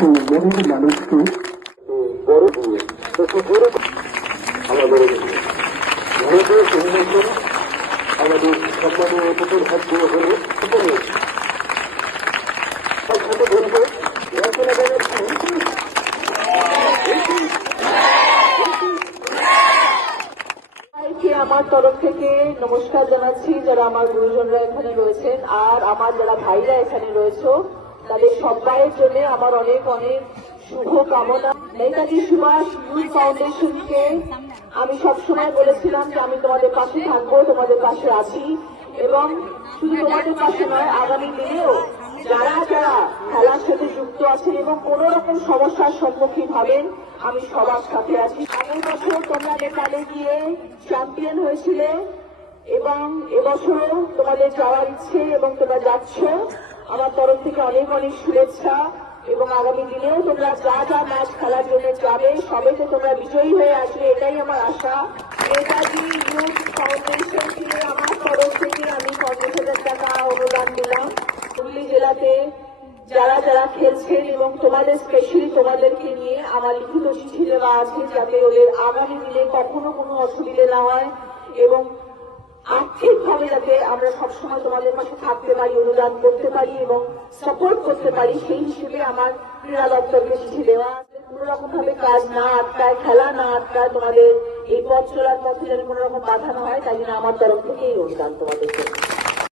সেই মনের মানুষকে বড় দিয়ে আমাদের ভারতীয় সংগঠন আমাদের সম্মানীয় অতিথির হাত দিয়ে হলে সাথে বলবো আমার তরফ থেকে নমস্কার জানাচ্ছি যারা আমার গুরুজনরা এখানে রয়েছেন আর আমার যারা ভাইরা এখানে রয়েছে তাদের সবাইয়ের জন্য আমার অনেক অনেক শুভ কামনা। নেতাজি সুভাষ ইউথ ফাউন্ডেশনকে আমি সবসময় বলেছিলাম যে আমি তোমাদের পাশে থাকবো, তোমাদের পাশে আছি এবং শুধু তোমাদের পাশে নয় আগামী দিনেও যারা যারা খেলার সাথে যুক্ত আছেন এবং কোন রকম সমস্যার সম্মুখীন হবেন আমি সবার সাথে আছি। আগের বছর তোমরা নেপালে গিয়ে চ্যাম্পিয়ন হয়েছিলে এবং এবছরও তোমাদের যাওয়ার ইচ্ছে এবং তোমরা যাচ্ছ। আমার তরফ থেকে অনেক অনেক শুভেচ্ছা এবং আগামী দিনেও তোমরা যা যা ম্যাচ খেলার জন্য যাবে সবেতে তোমরা বিজয়ী হয়ে আসবে, এটাই আমার আশা। নেতাজি ইউথ ফাউন্ডেশনকে আমার তরফ থেকে আমি 50,000 টাকা অনুদান দিলাম। হুগলি জেলাতে যারা যারা খেলছেন এবং তোমাদের স্পেশালি তোমাদেরকে নিয়ে আমার লিখিত চিঠি দেওয়া আছে যাতে ওদের আগামী দিনে কখনো কোনো অসুবিধে না হয় এবং আর্থিকভাবে যাতে আমরা সবসময় তোমাদের পাশে থাকতে পারি, অনুদান করতে পারি এবং সাপোর্ট করতে পারি, সেই হিসেবে আমার ক্রীড়া দপ্তরকে চিঠি দেওয়া। কোন রকম ভাবে কাজ না আটকায়, খেলা না আটকায়, তোমাদের এই পথ চলার পথে যেন কোন রকম বাধা না হয়, তাই জন্য আমার তরফ থেকে এই অনুদান তোমাদেরকে।